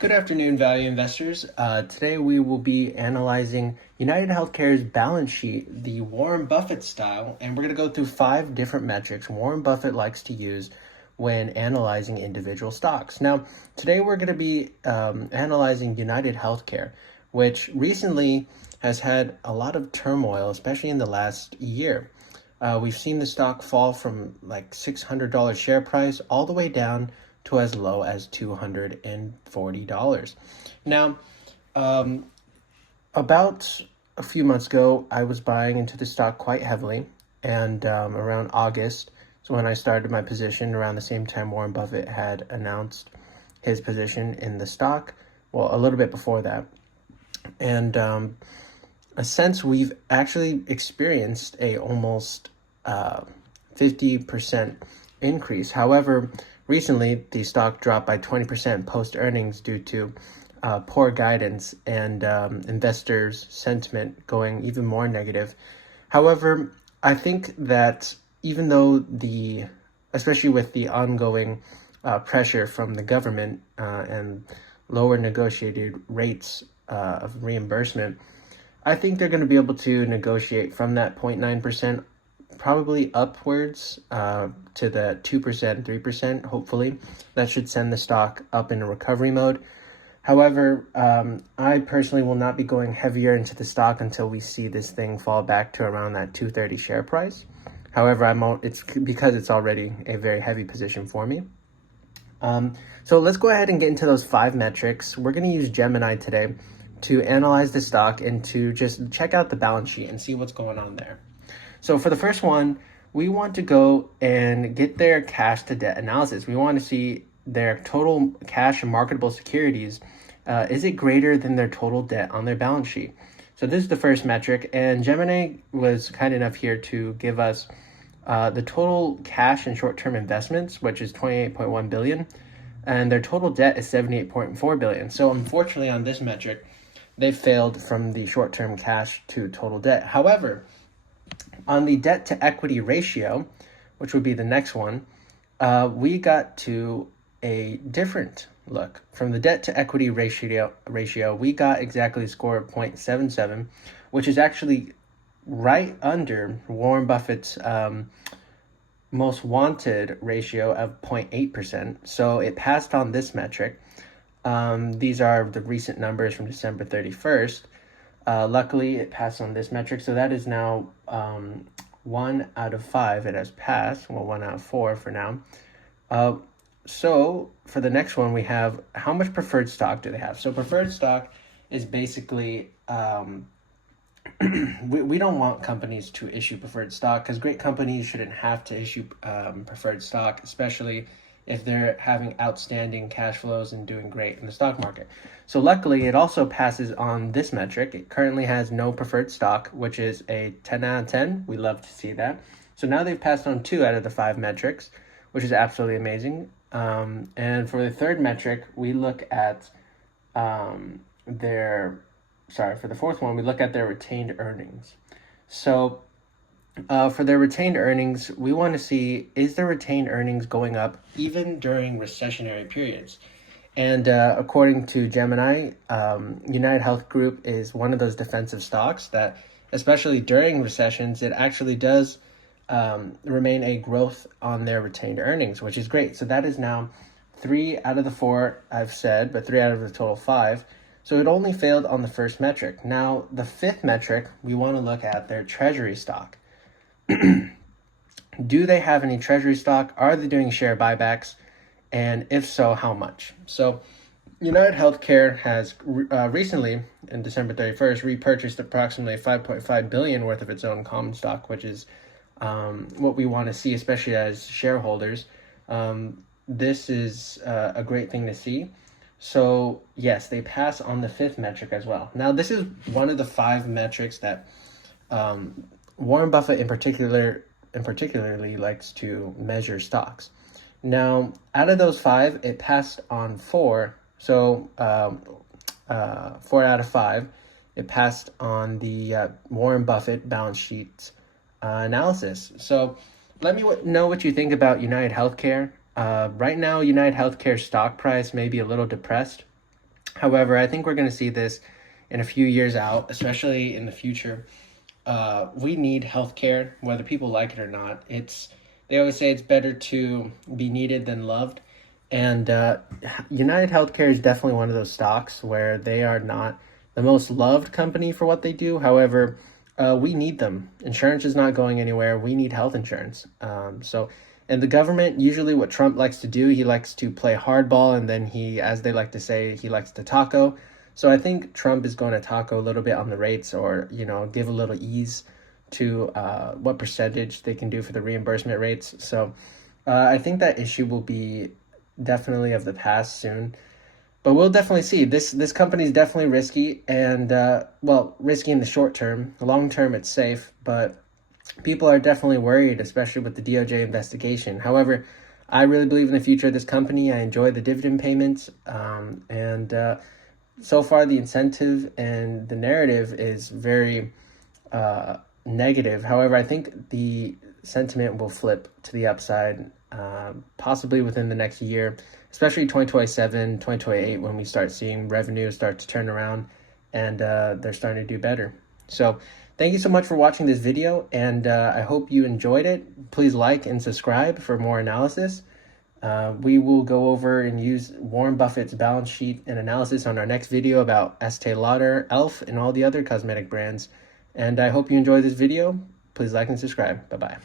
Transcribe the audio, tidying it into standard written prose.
Good afternoon, value investors. Today we will be analyzing United Healthcare's balance sheet, the Warren Buffett style, and we're going to go through 5 different metrics Warren Buffett likes to use when analyzing individual stocks. Now, today we're going to be analyzing United Healthcare, which recently has had a lot of turmoil, especially in the last year. We've seen the stock fall from like $600 share price all the way down to as low as $240. Now, about a few months ago, I was buying into the stock quite heavily, and around August, so when I started my position, around the same time Warren Buffett had announced his position in the stock, well, a little bit before that. And since we've actually experienced a almost 50% increase. However, recently the stock dropped by 20% post earnings due to poor guidance and investors' sentiment going even more negative. However, I think that even though especially with the ongoing pressure from the government and lower negotiated rates of reimbursement, I think they're going to be able to negotiate from that 0.9% probably upwards to the 2%, 3%, hopefully. That should send the stock up in a recovery mode. However, I personally will not be going heavier into the stock until we see this thing fall back to around that 230 share price. However, it's because it's already a very heavy position for me. So let's go ahead and get into those 5 metrics. We're going to use Gemini today to analyze the stock and to just check out the balance sheet and see what's going on there. So for the first one, we want to go and get their cash to debt analysis. We want to see their total cash and marketable securities. Is it greater than their total debt on their balance sheet? So this is the first metric, and Gemini was kind enough here to give us the total cash and short-term investments, which is $28.1 billion, and their total debt is $78.4 billion. So unfortunately on this metric, they failed from the short-term cash to total debt. However, on the debt to equity ratio, which would be the next one, we got to a different look. From the debt to equity ratio, we got exactly a score of 0.77, which is actually right under Warren Buffett's most wanted ratio of 0.8%. So it passed on this metric. These are the recent numbers from December 31st. Luckily, it passed on this metric, so that is now 1 out of 5 it has passed. Well, 1 out of 4 for now. So for the next one, we have how much preferred stock do they have? So preferred stock is basically we don't want companies to issue preferred stock because great companies shouldn't have to issue preferred stock, especially if they're having outstanding cash flows and doing great in the stock market. So luckily, it also passes on this metric. It currently has no preferred stock, which is a 10 out of 10. We love to see that. So now they've passed on 2 out of the 5 metrics, which is absolutely amazing. And for the third metric, we look at for the fourth one, we look at their retained earnings. So for their retained earnings, we want to see, is their retained earnings going up even during recessionary periods? And according to Gemini, United Health Group is one of those defensive stocks that, especially during recessions, it actually does remain a growth on their retained earnings, which is great. So that is now 3 out of the 4 I've said, but 3 out of the total 5. So it only failed on the first metric. Now, the 5th metric, we want to look at their treasury stock. Do they have any treasury stock? Are they doing share buybacks? And if so, how much? So United Healthcare has recently, in December 31st, repurchased approximately $5.5 billion worth of its own common stock, which is what we want to see, especially as shareholders. This is a great thing to see. So yes, they pass on the 5th metric as well. Now, this is one of the 5 metrics that Warren Buffett in particularly likes to measure stocks. Now, out of those 5, it passed on 4. So 4 out of 5, it passed on the Warren Buffett balance sheet analysis. So let me know what you think about United Healthcare. Right now, United Healthcare stock price may be a little depressed. However, I think we're going to see this in a few years out, especially in the future. We need healthcare, whether people like it or not. They always say it's better to be needed than loved, and United Healthcare is definitely one of those stocks where they are not the most loved company for what they do. However, we need them. Insurance is not going anywhere. We need health insurance. And the government, usually what Trump likes to do, he likes to play hardball, and then he, as they like to say, he likes to taco. So I think Trump is going to taco a little bit on the rates, or give a little ease to what percentage they can do for the reimbursement rates. So I think that issue will be definitely of the past soon. But we'll definitely see. This company is definitely risky, and risky in the short term. Long term, it's safe, but people are definitely worried, especially with the DOJ investigation. However, I really believe in the future of this company. I enjoy the dividend payments, and so far the incentive and the narrative is very negative. However, I think the sentiment will flip to the upside, possibly within the next year, especially 2027, 2028, when we start seeing revenue start to turn around, and they're starting to do better. So thank you so much for watching this video, and I hope you enjoyed it. Please like and subscribe for more analysis. We will go over and use Warren Buffett's balance sheet and analysis on our next video about Estee Lauder, e.l.f., and all the other cosmetic brands. And I hope you enjoyed this video. Please like and subscribe. Bye-bye.